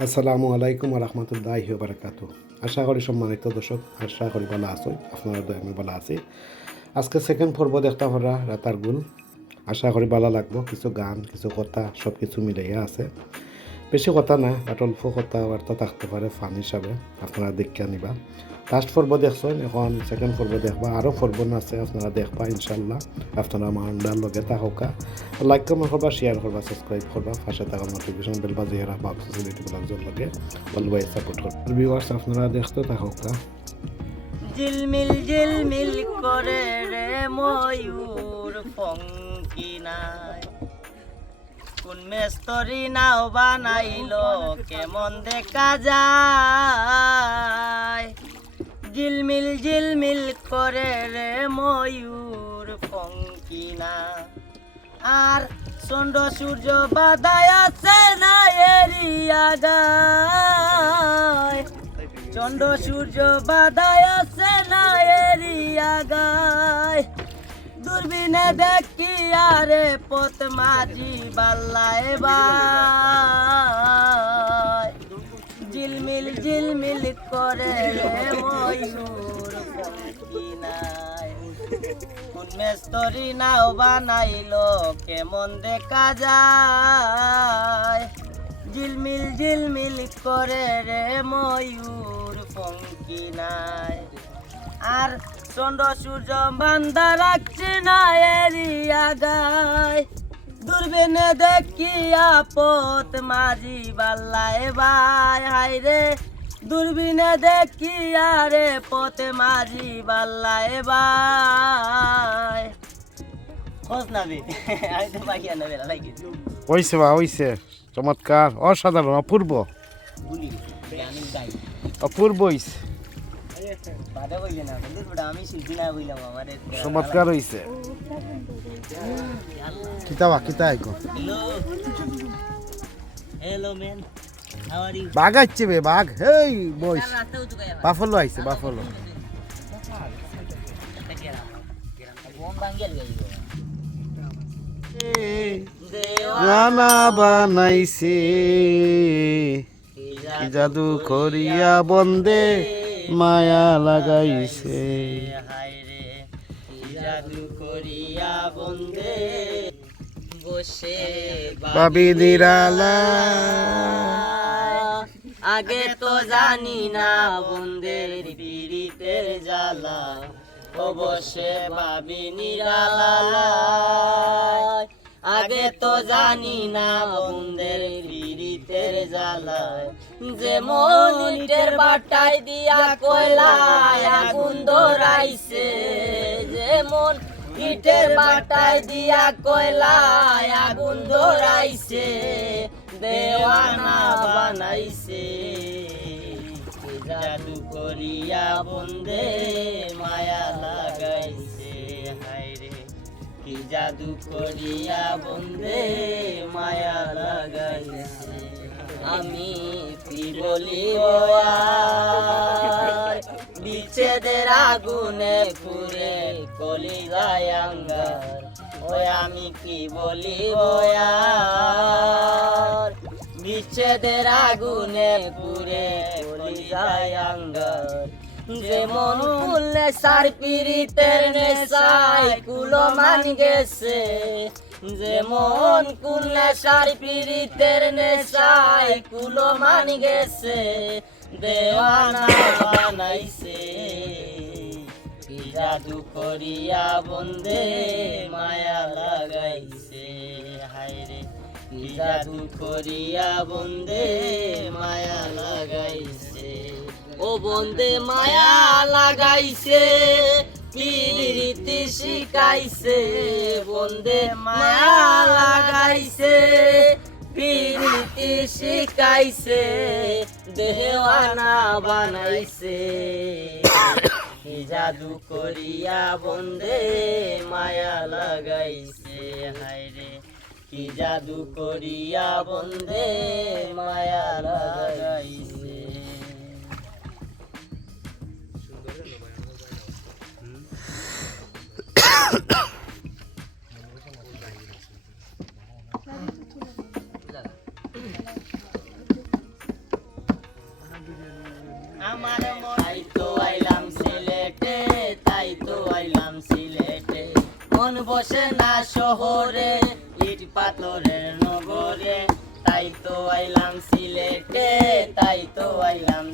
আসসালামু আলাইকুম রহমতুল্লাহ বারাকাত আশা করি সম্মানিত দর্শক, আশা করি ভালো আছো, আপনারা আমি ভালো আছি আজকে সেকেন্ড পর্ব দেখতে পারা রাতার গুল আশা করি ভালো লাগবো, কিছু গান, কিছু কথা সব কিছু মিলাইয়া আছে। বেশি কথা না বাট অল্প কথা বার্তা থাকতে পারে ফান হিসাবে আপনারা দেখে নিবা। ফার্স্ট পর্ব দেখছেন, এখন সেকেন্ড পর্ব দেখবা আরও পর্ব আছে, আপনারা দেখবা ইনশাল্লাহ আপনারা আমার লগে থাকা লাইক কমেন্ট করবা শেয়ার করবা সাবস্ক্রাইব করবা, পাশে থাকা নোটিফিকেশন বেল বাজিয়ে রাখবা ফেসিলিটি গুলোর লগে। অলওয়েজ সাপোর্ট করবা। ভিউয়ার্স আপনারা দেখতে থাকা ঝিলমিল ঝিলমিল করে রে ময়ূর ফঙ্কি নাই কোন মেস্তরি নাও বানাইলো, কেমন দেখা যায়? ঝিলমিল ঝিলমিল করে রে ময়ূর ফঙ্কি না আর চন্দ্র সূর্য বাদায় আছে না এরিয়া গায় চন্দ্র সূর্য বাদায় আছে না এরিয়া গায় দূরবীনে দেখি আরে পথ মাঝি বাল্লায় বাই ঝিলমিল ঝিলমিল করে ময়ূর মেস্তরি নাও বানাইলো, কেমন দেখা যায়? ঝিলমিল ঝিলমিল করে রে ময়ূর পঙ্কি নাই আর চন্দ্র সূর্য বান্দা রাখছে না এরিয়া গায় দূরবীনে দেখিয়া পথ মাঝি বাল্লায় বাই হাই রে দূরবীনে দেখিয়া রে পথে মাঝি বাল্লায় বাই ওইছে বা ওইছে চমৎকার অসাধারণ অপূর্ব। অপূর্ব হইছে। চমৎকার হইছে। কিতাবা কিতা আইকো? Hello. Hello man how are you বাঘ আইছে বে বাঘ। হেই বইস। বাফলো আইছে বাফলো। গানা বানাইছে। কি জাদু করিয়া বন্দে। মায়া লাগাইছে। রে জাদু করিয়া বন্দে বসে বাবি নিরালা। আগে তো জানি না বন্দের পিড়িতের জ্বালা। অবশ্যে ভাবি নিরালা। আগে তো জানি না বন্দের পিড়িতের জ্বালা। যেমন ইটের বাটাই দিয়া কয়লায় আগুন ধরাইছে যেমন ইটের বাটাই দিয়া কয়লায় আগুন ধরাইছে, দেওয়ানা বানাইছে। জাদু করিয়া বন্দে মায়া লাগাইছে হায়রে কি জাদু করিয়া বন্দে মায়া লাগাইছে। আমি কি বলি আর বিচ্ছেদের আগুনে পুরে কলি আঙ্গার। ওই আমি কি বলি আর বিচ্ছেদের আগুনে পুরে কলি আঙ্গার। যেমন ফুলে সার পিরিতের নেশায় কুলো মান গেছে যেমন কুলে সার পিরিতের নেশায় কুলো মান গেছে, দেওয়ানা বানাইছে। জাদু করিয়া বন্দে মায়া লাগাইছে, হায়রে। জাদু করিয়া বন্দে মায়া লাগাইছে, ও বন্দে মায়া লাগাইছে। পিরিতি শিখাইছে, বন্দে মায়া লাগাইছে। পিরিতি শিখাইছে দেওয়ানা বানাইছে। জাদু করিয়া বন্দে মায়া লাগাইছে হায়রে কি জাদু করিয়া বন্দে মায়া লাগাইছে।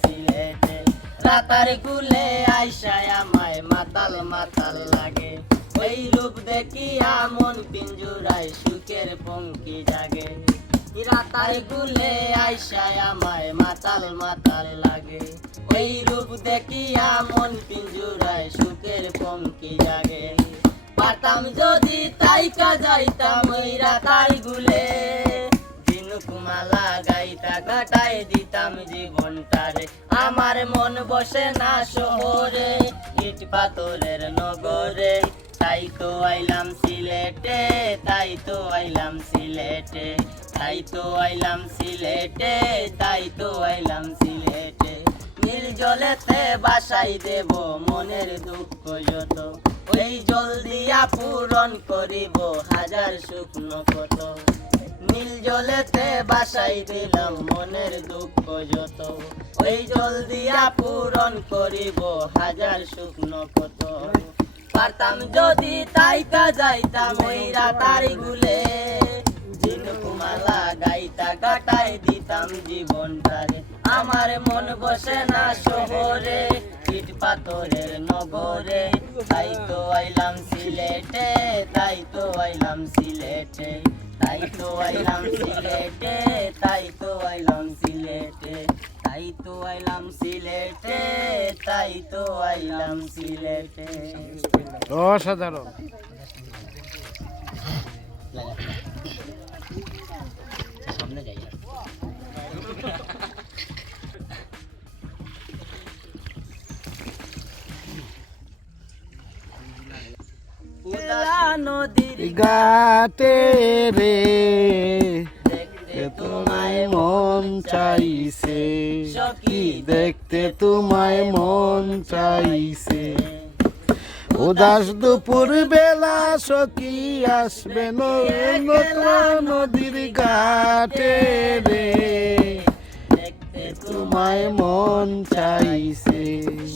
সিলেটে রাতার গুলে আইসায় আমায় মাতাল মাতাল লাগে। ওই রূপ দেখিয়া মন পিঞ্জুরায় সুখের পঙ্কি জাগে। রাতার গুলে আইসায় আমায় মাতাল মাতাল লাগে। ওই রূপ দেখিয়া মন পিঞ্জুরায় সুখের পঙ্কি জাগে। পাতাম যদি তাইকা যাইতাম ওই রাতার দিনুকুমালা গাইতা কাটাই দিতাম জীবনটারে। আমার মন বসে না শহরে, ইট পাথরের নগরে। তাই তো আইলাম সিলেটে, তাই তো আইলাম সিলেটে। তাই তো আইলাম সিলেটে, তাই তো আইলাম সিলেটে। নীল জলেতে বাসাই দেব মনের দুঃখ যত। ওই জল দিয়া পূরণ করিব হাজার শুকনো কত নীল জলেতে বাসাই দিলাম মনের দুঃখ যত। ওই জল দিয়া পূরণ করিব হাজার শুকনো কত পারতাম যদি তাইকা যাইতাম ওই রাতারি গুলে। ঝিনুকুমালা গাইতা কাটাই দিতাম জীবনটারে। আমার মন বসে না শহরে। ইট পাথরের নগরে, তাই তো আইলাম সিলেটে, তাই তো আইলাম সিলেটে, তাই তো আইলাম সিলেটে, তাই তো আইলাম সিলেটে, তাই তো আইলাম সিলেটে, তাই তো আইলাম সিলেটে। অসাধারণ। গাতে রে। তোমায় মন চাইছে। কি দেখতে তোমায় মন চাইছে। উদাস দুপুর বেলা সখী আসবে নদীর ঘাটে রে। তোমায় মন চাইছে।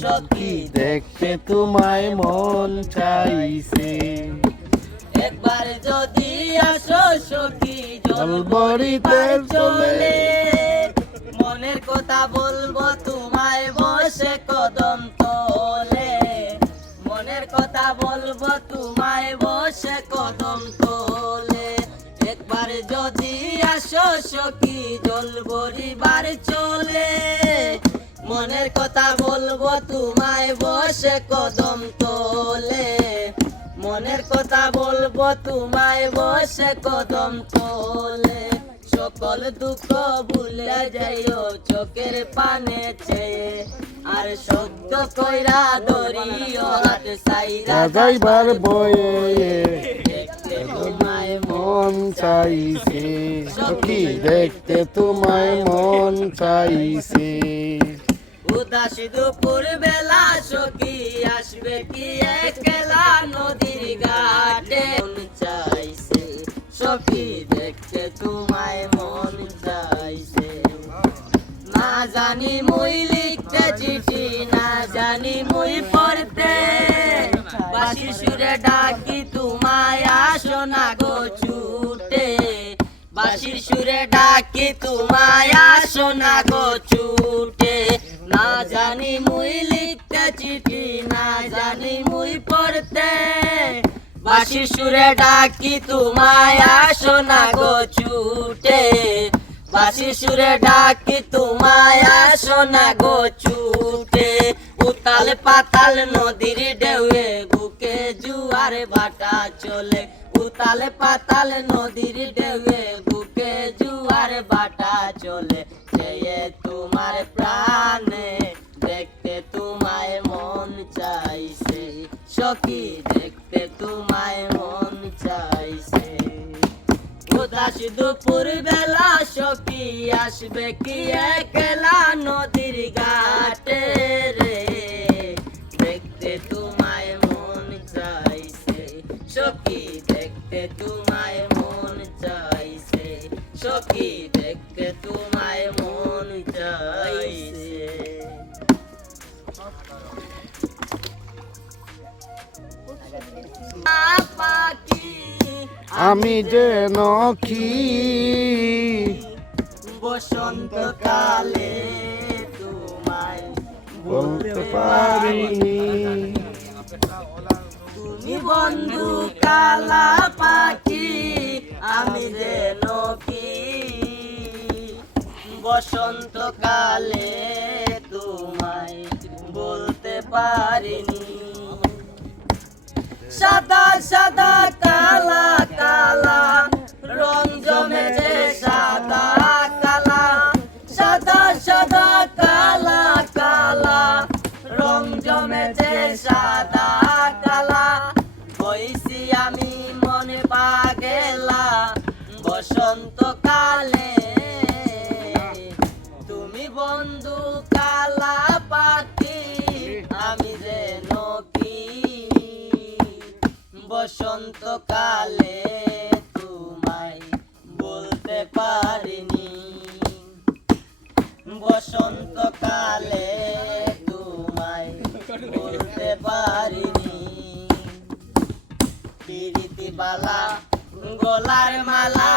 সখী দেখতে তোমায় মন চাইছে। একবার যদি আসো সখী জল বড়িতে চলে। মনের কথা বলব তোমায় বসে কদম তোলে। মনের কথা বলব তোমায় বসে কদম তোলে। একবার যদি আসো সখী জল বরিবার চলে। মনের কথা বলব তোমায় বসে কদম তোলে। মনের কথা বলব তোমায় বসে কদম তোলে। সকল দুঃখ ভুলে যাইও চোখের পানে চেয়ে। আর সত্য কইরা ধরিও হাত সাইরা যাইবার বয়ে দেখতে তোমায় মন চাইছে। সখী দেখতে তোমায় মন চাইছে। উদাস দুপুর বেলা সখী আসবে কি একলা নদীর ঘাটে? চাইছে সখী দেখতে, তোমায় মন চাইছে। না জানি মুই লিখতে চিঠি, না জানি মুই পড়তে। বাসি সুরে ডাকি, তোমায় আসো না গো ছুটে। বাসির সুরে ডাকি, তোমায় আসো না গো ছুটে। না জানি মুই লিখতে চিঠি, না জানি মুই পড়তে। বাসির সুরে ডাকি, তোমায় আসো না গো ছুটে। বাসি সুরে ডাকি, তোমায় আসো না গো ছুটে। উতাল পাতাল নদীর ঢেউয়ে বুকে জুয়ার ভাটা চলে। উতাল পাতাল নদীর ঢেউয়ে বুকে জুয়ার ভাটা চলে চেয়ে তোমার প্রাণে। দেখতে তোমায় মন চাইছে, সখী দেখতে তোমায় মন চাইছে। উদাস দুপুর বেলা সখী আসবে কি একলা নদীর ঘাটে রে? আমি যেন কি? বসন্তকালে তোমায় বলতে পারিনি তুমি বন্ধু কালা পাখি আমি যেন কি? বসন্তকালে তোমায় বলতে পারিনি। সাদা সাদা কালা কালা রং জমেছে সাদা কালা, সাদা সাদা কালা কালা রং জমেছে সাদা কালা। বইছি আমি মনে পাগেলা, বসন্তকালে বসন্তকালে তোমায় বলতে পারিনি। বালা গলার মালা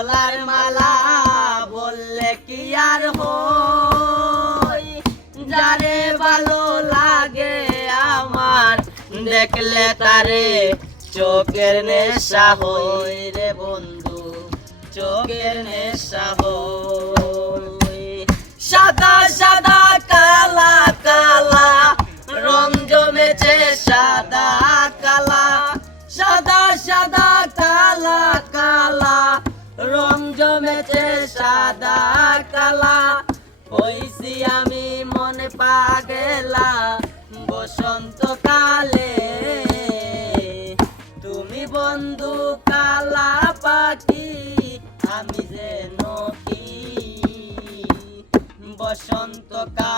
গলার মালা বললে কি আর হই? যারে ভালো লাগে আমার, দেখলে তারে চোখের নেশা হই রে বন্ধু, চোখের নেশা হই। সাদা সাদা, কালা কালা, রং জমেছে সাদা, কালা। সাদা কালা, হইছি আমি মনে পাগেলা। বসন্তকালে তুমি বন্ধু কালা পাখি, আমি যেন কি? বসন্তকালে